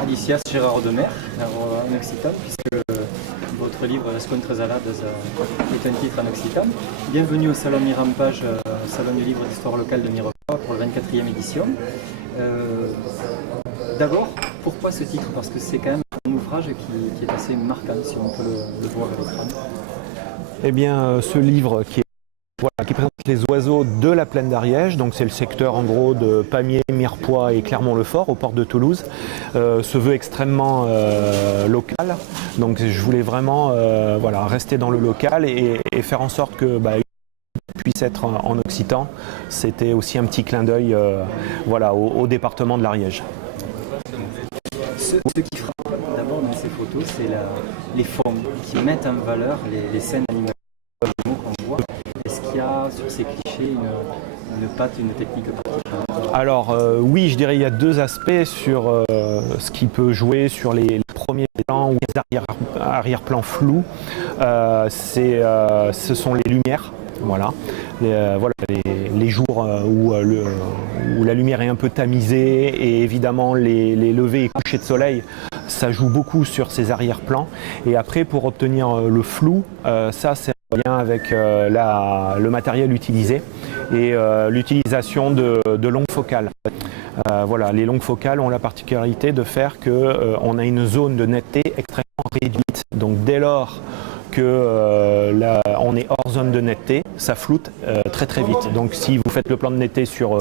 Alicias Gérard de Mer, en occitan, puisque votre livre Rescontres alades est un titre en occitan. Bienvenue au Salon Mirampage, Salon du livre d'histoire locale de Mirepoix pour la 24e édition. D'abord, pourquoi ce titre? Parce que c'est quand même un ouvrage qui est assez marquant, si on peut le voir à l'écran. Eh bien, ce livre qui présente les oiseaux de la plaine d'Ariège, donc c'est le secteur en gros de Pamiers, Mirepoix et Clermont-le-Fort, aux portes de Toulouse, se veut extrêmement local. Donc je voulais vraiment rester dans le local et faire en sorte que puisse être en occitan. C'était aussi un petit clin d'œil au département de l'Ariège. Ce qui frappe d'abord dans ces photos, c'est les fonds qui mettent en valeur les scènes animales qu'on voit. Est-ce qu'il y a sur ces clichés une patte, une technique particulière? Alors oui, je dirais il y a deux aspects sur ce qui peut jouer sur les premiers plans ou les arrière-plans flous. Ce sont les lumières. Voilà, les jours où la lumière est un peu tamisée et évidemment les levées et couchers de soleil, ça joue beaucoup sur ces arrière-plans. Et après, pour obtenir le flou, ça c'est en lien avec le matériel utilisé et l'utilisation de longues focales. Les longues focales ont la particularité de faire qu'on a une zone de netteté extrêmement réduite. Donc dès lors on est hors zone de netteté, ça floute très très vite. Donc si vous faites le plan de netteté sur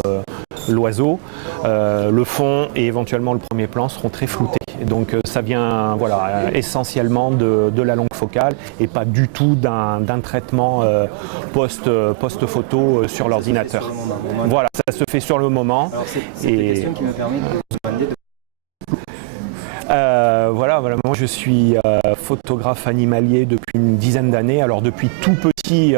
l'oiseau, le fond et éventuellement le premier plan seront très floutés. Donc ça vient essentiellement de la longue focale et pas du tout d'un traitement post-photo sur l'ordinateur. Voilà, ça se fait sur le moment. Alors c'est une question qui me permet de vous demander de... Moi je suis photographe animalier depuis une dizaine d'années. Alors depuis tout petit,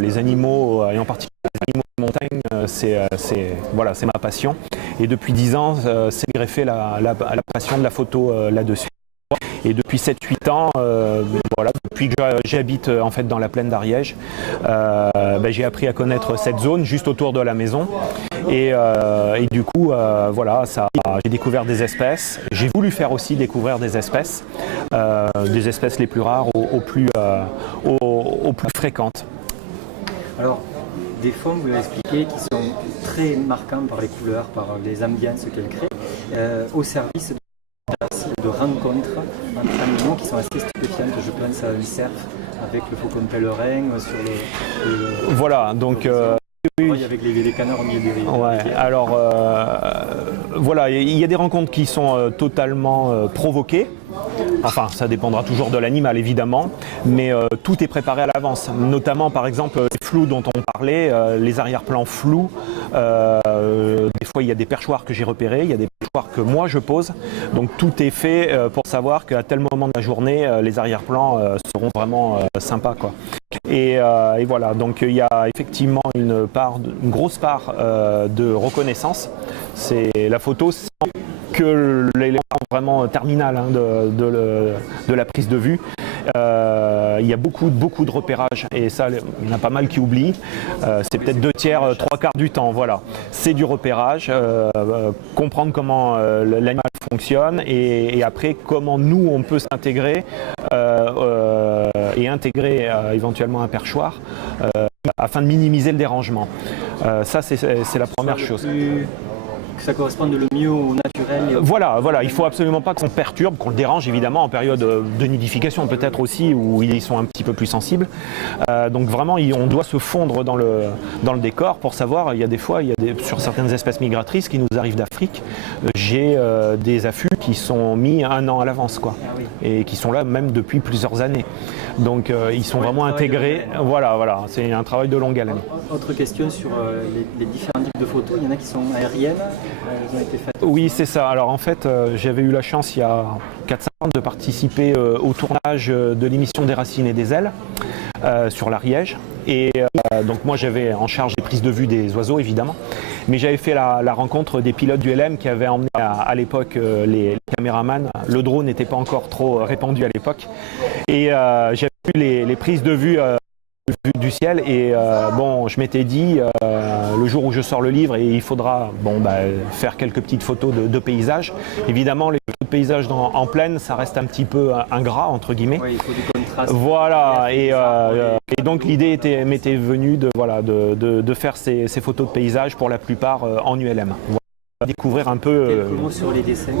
les animaux, et en particulier les animaux de montagne, c'est ma passion. Et depuis 10 ans, c'est greffé la passion de la photo là-dessus. Et depuis 7-8 ans, depuis que j'habite en fait dans la plaine d'Ariège, j'ai appris à connaître cette zone juste autour de la maison. Et du coup, j'ai découvert des espèces. J'ai voulu faire aussi découvrir des espèces les plus rares aux plus fréquentes. Alors, des fonds, vous l'avez expliqué, qui sont très marquants par les couleurs, par les ambiances qu'elles créent, au service de rencontres entre animaux qui sont assez stupéfiantes. Je pense à un cerf avec le faucon pèlerin sur le voilà, donc avec les canards au milieu des rives. Ouais, alors il y a des rencontres qui sont totalement provoquées. Enfin, ça dépendra toujours de l'animal évidemment, mais tout est préparé à l'avance. Notamment par exemple les flous dont on parlait, les arrière-plans flous. Des fois il y a des perchoirs que j'ai repérés, il y a des perchoirs que moi je pose. Donc tout est fait pour savoir qu'à tel moment de la journée, les arrière-plans seront vraiment sympas, quoi. Et voilà, donc il y a effectivement une grosse part de reconnaissance. C'est la photo sans que l'élément vraiment terminal de la prise de vue. Il y a beaucoup de repérage et ça, il y en a pas mal qui oublient. C'est peut-être 2/3, 3/4 du temps. Voilà, c'est du repérage, comprendre comment l'animal fonctionne et après comment nous on peut s'intégrer et intégrer éventuellement un perchoir afin de minimiser le dérangement. Ça c'est la première chose. Que ça corresponde le mieux au naturel. Voilà, il faut absolument pas qu'on perturbe, qu'on le dérange évidemment en période de nidification peut-être aussi où ils sont un petit peu plus sensibles. Donc vraiment on doit se fondre dans le décor pour savoir, sur certaines espèces migratrices qui nous arrivent d'Afrique, j'ai des affûts qui sont mis 1 an à l'avance et qui sont là même depuis plusieurs années. Donc ils sont vraiment intégrés. Voilà, c'est un travail de longue haleine. Autre question sur les différents types de photos, il y en a qui sont aériennes, elles ont été faites. Oui, c'est ça. Alors en fait, j'avais eu la chance il y a 4-5 ans de participer au tournage de l'émission des Racines et des Ailes sur l'Ariège. Et donc moi j'avais en charge les prises de vue des oiseaux évidemment, mais j'avais fait la rencontre des pilotes du LM qui avaient emmené à l'époque les caméramans. Le drone n'était pas encore trop répandu à l'époque et j'avais vu les prises de vue vue du ciel. Et bon, je m'étais dit, le jour où je sors le livre, et il faudra faire quelques petites photos de paysages. Évidemment, les photos de paysages en plaine, ça reste un petit peu ingrat, entre guillemets. Oui, il faut du contraste. Voilà, et donc l'idée m'était venue de faire ces photos de paysages pour la plupart en ULM. Voilà. Découvrir un peu. Quelques mots sur les dessins.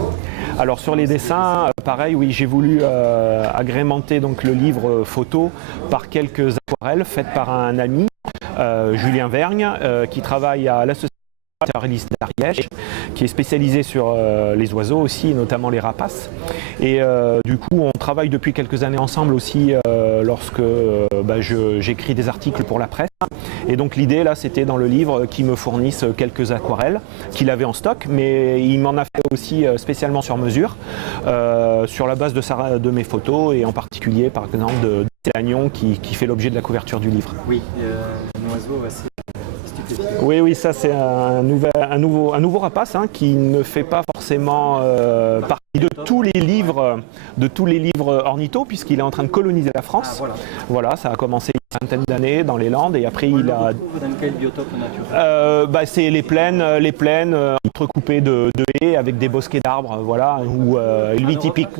Alors sur les dessins, pareil, oui, j'ai voulu agrémenter donc le livre photo par quelques aquarelles faites par un ami, Julien Vergne, qui travaille à l'association naturaliste d'Ariège, qui est spécialisé sur les oiseaux aussi, notamment les rapaces. Et du coup, on travaille depuis quelques années ensemble aussi lorsque j'écris des articles pour la presse. Et donc l'idée là, c'était dans le livre qu'il me fournisse quelques aquarelles qu'il avait en stock, mais il m'en a fait aussi spécialement sur mesure, sur la base de mes photos, et en particulier par exemple de l'agnon qui fait l'objet de la couverture du livre. Oui, un oiseau assez stupéfiant. Oui, ça c'est un nouveau rapace qui ne fait pas forcément partie de tous les livres ornithos, puisqu'il est en train de coloniser la France. Ah, voilà, ça a commencé il y a une vingtaine d'années dans les Landes, et après il a. Dans quel biotope naturel? C'est les plaines entrecoupées de haies avec des bosquets d'arbres, voilà, où lui typique.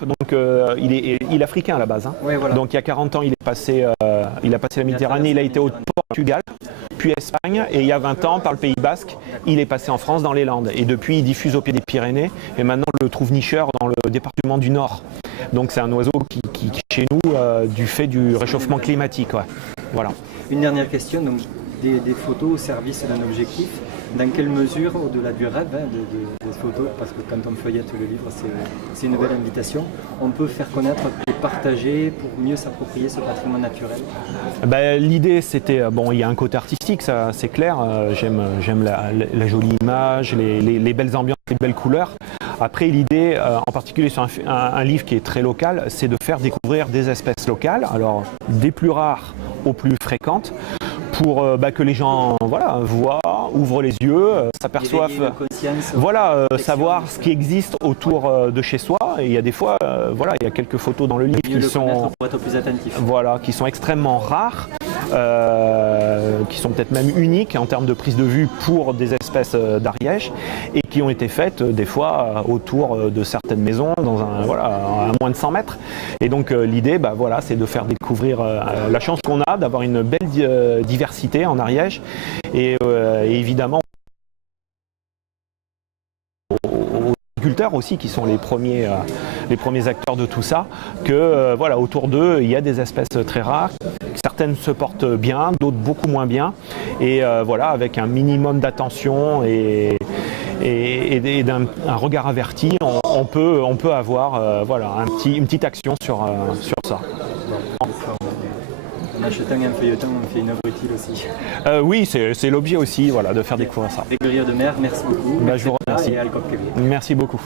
Donc il est africain à la base. Oui, voilà. Donc il y a 40 ans, il a passé la Méditerranée, il a été au Portugal, puis Espagne, et il y a 20 ans, par le Pays Basque, il est passé en France dans les Landes. Et depuis, il diffuse au pied des Pyrénées, et maintenant on le trouve nicheur dans le département du Nord. Donc c'est un oiseau qui chez nous, du fait du réchauffement climatique. Ouais. Voilà. Une dernière question, donc des photos au service d'un objectif. Dans quelle mesure, au-delà du rêve des photos, parce que quand on feuillette le livre, c'est une belle invitation, on peut faire connaître et partager pour mieux s'approprier ce patrimoine naturel? L'idée, c'était, il y a un côté artistique, ça c'est clair, j'aime la jolie image, les belles ambiances, les belles couleurs. Après, l'idée, en particulier sur un livre qui est très local, c'est de faire découvrir des espèces locales, alors des plus rares aux plus fréquentes, pour que les gens voient, ouvrent les yeux, s'aperçoivent, savoir ce qui existe autour de chez soi. Et il y a des fois, il y a quelques photos dans le livre qui sont extrêmement rares, qui sont peut-être même uniques en termes de prise de vue pour des espèces d'Ariège, et qui ont été faites des fois autour de certaines maisons, à moins de 100 mètres. Et donc l'idée, c'est de faire découvrir la chance qu'on a d'avoir une belle diversité en Ariège, et évidemment aux agriculteurs aussi, qui sont les premiers acteurs de tout ça, que autour d'eux il y a des espèces très rares, certaines se portent bien, d'autres beaucoup moins bien, et avec un minimum d'attention et d'un regard averti, on peut avoir une petite action sur ça. En achetant un feuilleton, on fait une œuvre utile aussi. Oui, c'est l'objet aussi, de faire découvrir ça. Grégoire de Mer, merci beaucoup. Je vous remercie. Et Alcock Québec. Merci beaucoup.